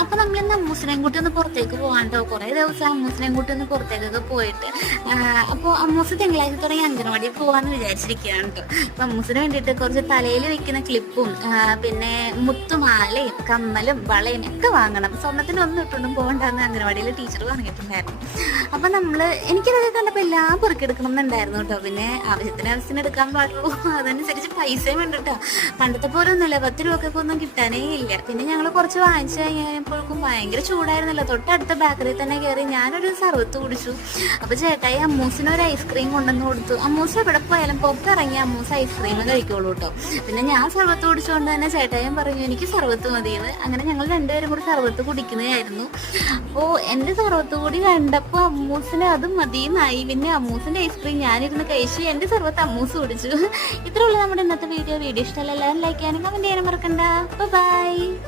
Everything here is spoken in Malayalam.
അപ്പൊ നമ്മളിന്ന് അമ്മൂസിനെയും കൂട്ടി ഒന്ന് പുറത്തേക്ക് പോകാണ്ടോ. കുറെ ദിവസം അമ്മൂസിനെയും കൂട്ടി ഒന്ന് പുറത്തേക്കൊക്കെ പോയിട്ട് അപ്പോൾ അമ്മൂസ് തിങ്കളാഴ്ച തുടങ്ങി അംഗനവാടിയിൽ പോകാന്ന് വിചാരിച്ചിരിക്കുകയാണ് കേട്ടോ. അപ്പൊ അമ്മൂസിന് വേണ്ടിയിട്ട് കുറച്ച് തലയിൽ വെക്കുന്ന ക്ലിപ്പും പിന്നെ മുത്തുമാലയും കമ്മലും വളയും ഒക്കെ വാങ്ങണം. സ്വർണ്ണത്തിനൊന്നും ഇട്ടൊന്നും പോകണ്ടെന്ന് അംഗനവാടിയിൽ ടീച്ചർ പറഞ്ഞിട്ടുണ്ടായിരുന്നു. അപ്പൊ എനിക്കതൊക്കെ കണ്ടപ്പോൾ എല്ലാം പൊറുക്കിയെടുക്കണം എന്നുണ്ടായിരുന്നു കേട്ടോ. പിന്നെ ആവശ്യത്തിന് എടുക്കാൻ പാടുള്ളൂ, അതനുസരിച്ച് പൈസയും ഉണ്ട് കേട്ടോ. പണ്ടത്തെ പോലെ ഒന്നുമില്ല, 10 രൂപക്കൊക്കെ ഒന്നും കിട്ടാനേ ഇല്ല. പിന്നെ ഞങ്ങൾ കുറച്ച് വാങ്ങിച്ചു കഴിഞ്ഞപ്പോഴേക്കും ഭയങ്കര ചൂടായിരുന്നല്ലോ. തൊട്ടടുത്ത ബേക്കറിയിൽ തന്നെ കയറി ഞാനൊരു സർവത്ത് കുടിച്ചു. അപ്പൊ ചേട്ടായി അമ്മൂസിന് ഒരു ഐസ്ക്രീം കൊണ്ടുവന്ന് കൊടുത്തു. അമ്മൂസ് എവിടെ പോയാലും പുറത്തിറങ്ങി അമ്മൂസ് ഐസ്ക്രീം കഴിക്കുള്ളൂ കേട്ടോ. പിന്നെ ഞാൻ സർവത്ത് കുടിച്ചുകൊണ്ട് തന്നെ ചേട്ടായും പറഞ്ഞു എനിക്ക് സർവത്ത് മതിയെന്ന്. അങ്ങനെ ഞങ്ങൾ രണ്ടുപേരും കൂടി സർവത്ത് കുടിക്കുന്നതായിരുന്നു. അപ്പോൾ എൻ്റെ സർവത്ത് കൂടി കണ്ടപ്പോൾ അമ്മൂസിന് അത് മതിയെന്നായി. പിന്നെ അമ്മൂസിൻ്റെ ഐസ്ക്രീം ഞാനിരുന്ന് കഴിച്ചു, എൻ്റെ സർവത്ത് അമ്മൂസ് കുടിച്ചു. ഇത്രയുള്ള നമ്മുടെ ഇന്നത്തെ വീഡിയോ ഇഷ്ടമല്ല എല്ലാവരും ലൈക്ക് ചെയ്യാനും കമൻറ്റ് ചെയ്യാനും മറക്കണ്ട. ബൈ.